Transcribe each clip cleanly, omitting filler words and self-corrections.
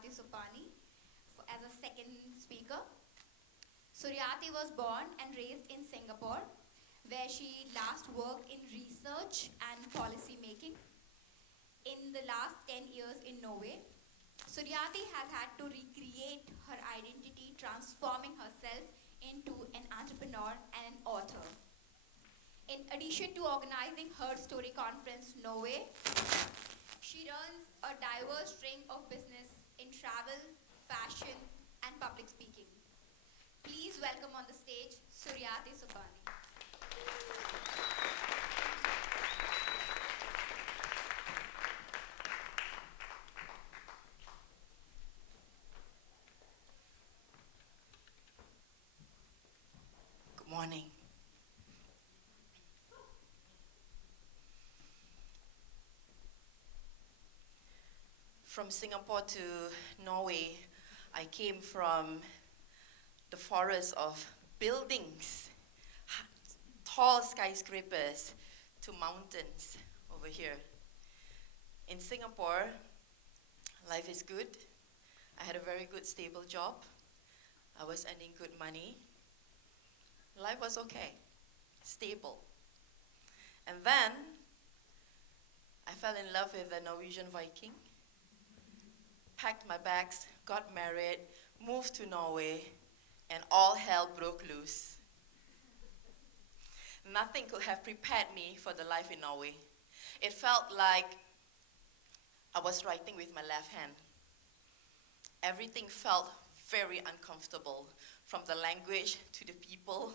SuriatiSupani as a second speaker. Suriati was born and raised in Singapore, where she last worked in research and policy making. In the last 10 years in Norway, Suriati has had to recreate her identity, transforming herself into an entrepreneur and an author. In addition to organizing Her Story Conference Norway, she runs a diverse string of business in travel, fashion, and public speaking. Please welcome on the stage SuriatiSupani. Good morning. From Singapore to Norway, I came from the forest of buildings, tall skyscrapers, to mountains over here. In Singapore, life is good. I had a very good, stable job. I was earning good money. Life was okay, stable. And then, I fell in love with a Norwegian Viking, packed my bags, got married, moved to Norway, and all hell broke loose. Nothing could have prepared me for the life in Norway. It felt like I was writing with my left hand. Everything felt very uncomfortable, from the language to the people,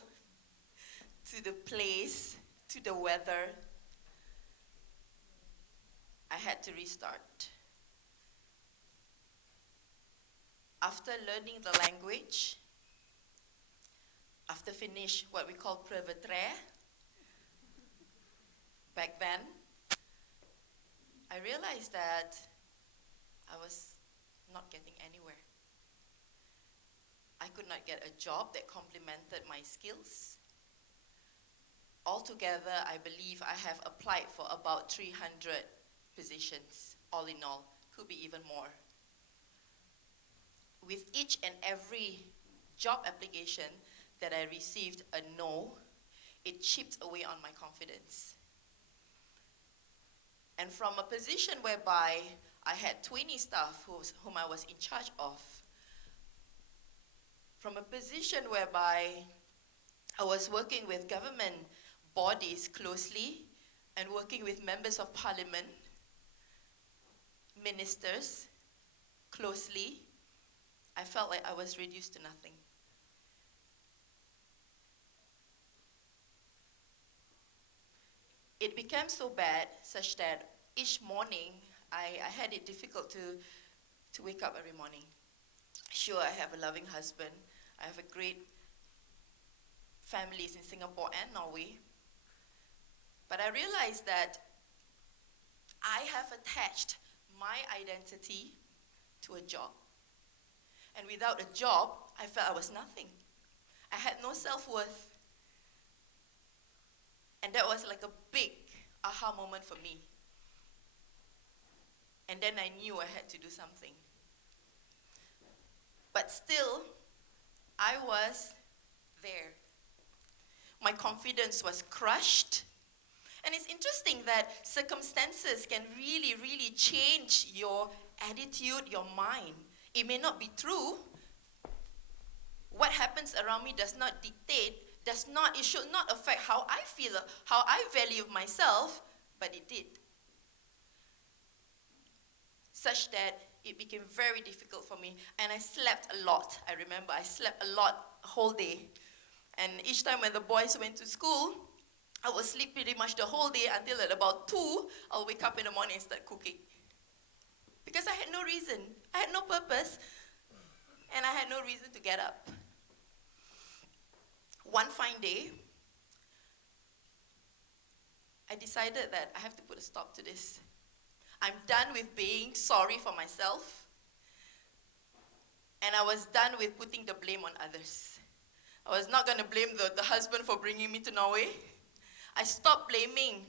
to the place, to the weather. I had to restart. After learning the language, after finish what we call prøvetre, back then, I realized that I was not getting anywhere. I could not get a job that complemented my skills. Altogether, I believe I have applied for about 300 positions, all in all, could be even more. With each and every job application that I received a no, it chipped away on my confidence. And from a position whereby I had 20 staff whom I was in charge of, from a position whereby I was working with government bodies closely and working with members of parliament, ministers closely, I felt like I was reduced to nothing. It became so bad such that each morning I had it difficult to wake up every morning. Sure, I have a loving husband. I have a great families in Singapore and Norway. But I realized that I have attached my identity to a job. And without a job, I felt I was nothing. I had no self-worth. And that was like a big aha moment for me. And then I knew I had to do something. But still, I was there. My confidence was crushed. And it's interesting that circumstances can really, really change your attitude, your mind. It may not be true. What happens around me does not dictate, it should not affect how I feel, how I value myself, but it did. Such that it became very difficult for me, and I slept a lot. I remember I slept a lot, a whole day. And each time when the boys went to school, I would sleep pretty much the whole day until at about 2, I'll wake up in the morning and start cooking. Because I had no reason, I had no purpose, and I had no reason to get up. One fine day, I decided that I have to put a stop to this. I'm done with being sorry for myself, and I was done with putting the blame on others. I was not going to blame the husband for bringing me to Norway. I stopped blaming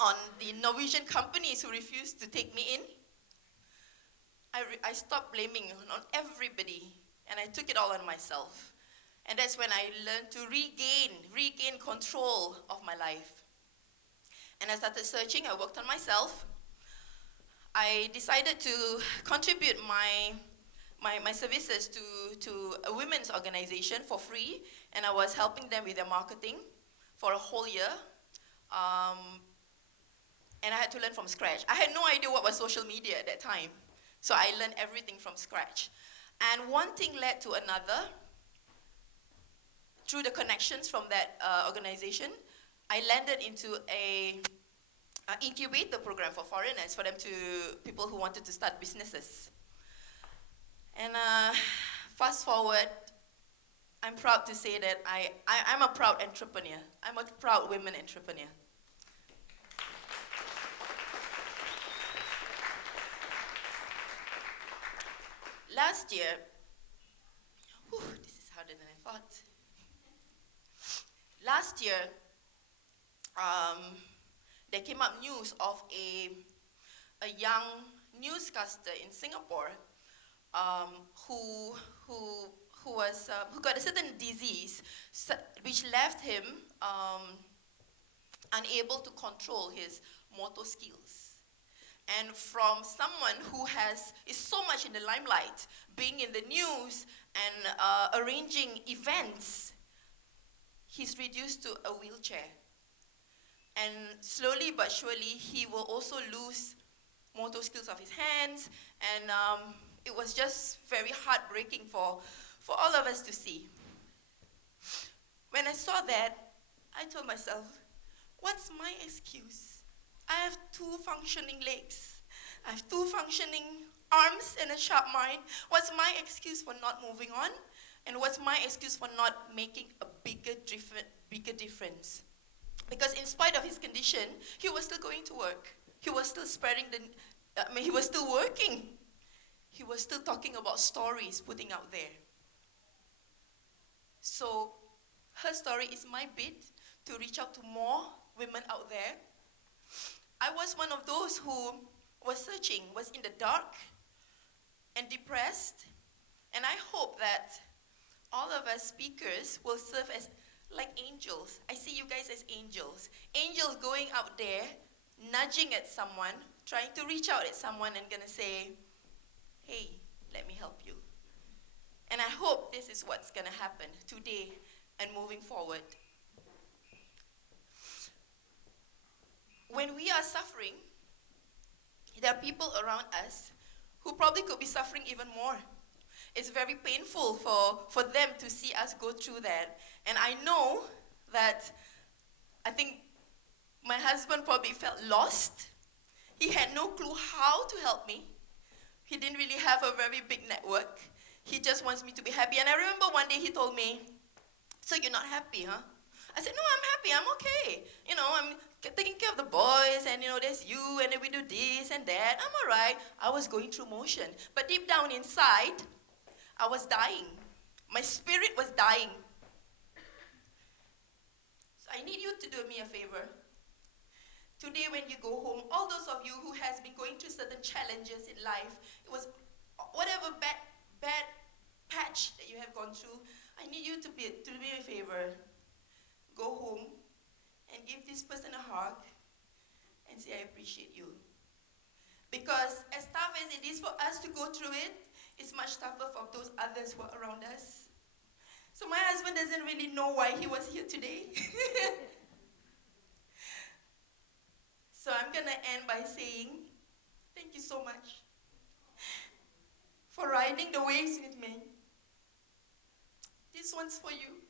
on the Norwegian companies who refused to take me in. I stopped blaming on everybody, and I took it all on myself. And that's when I learned to regain control of my life. And I started searching. I worked on myself. I decided to contribute my services to a women's organization for free, and I was helping them with their marketing for a whole year. And I had to learn from scratch. I had no idea what was social media at that time, so I learned everything from scratch. And one thing led to another. Through the connections from that organization, I landed into a incubator program for foreigners, for people who wanted to start businesses. And fast forward, I'm proud to say that I'm a proud entrepreneur. I'm a proud women entrepreneur. Last year, this is harder than I thought. Last year, there came up news of a young newscaster in Singapore who got a certain disease which left him unable to control his motor skills. And from someone who is so much in the limelight, being in the news and arranging events, he's reduced to a wheelchair. And slowly but surely, he will also lose motor skills of his hands. And it was just very heartbreaking for all of us to see. When I saw that, I told myself, what's my excuse? I have 2 functioning legs. I have 2 functioning arms and a sharp mind. What's my excuse for not moving on? And what's my excuse for not making a bigger difference? Because in spite of his condition, he was still going to work. He was still he was still working. He was still talking about stories, putting out there. So, Her Story is my bid to reach out to more women out there. I was one of those who was searching, was in the dark and depressed. And I hope that all of us speakers will serve as like angels. I see you guys as angels. Angels going out there, nudging at someone, trying to reach out at someone and gonna say, hey, let me help you. And I hope this is what's gonna happen today and moving forward. When we are suffering, there are people around us who probably could be suffering even more. It's very painful for them to see us go through that. And I know that I think my husband probably felt lost. He had no clue how to help me. He didn't really have a very big network. He just wants me to be happy. And I remember one day he told me, so you're not happy, huh? I said, no, I'm happy, I'm okay. You know, I'm taking care of the boys, and there's you, and then we do this and that. I'm all right. I was going through motion. But deep down inside, I was dying. My spirit was dying. So I need you to do me a favor. Today when you go home, all those of you who has been going through certain challenges in life, it was whatever bad patch that you have gone through, I need you to do me a favor. Go home and give this person a hug and say, I appreciate you. Because as tough as it is for us to go through it, it's much tougher for those others who are around us. So my husband doesn't really know why he was here today. So I'm going to end by saying, thank you so much for riding the waves with me. This one's for you.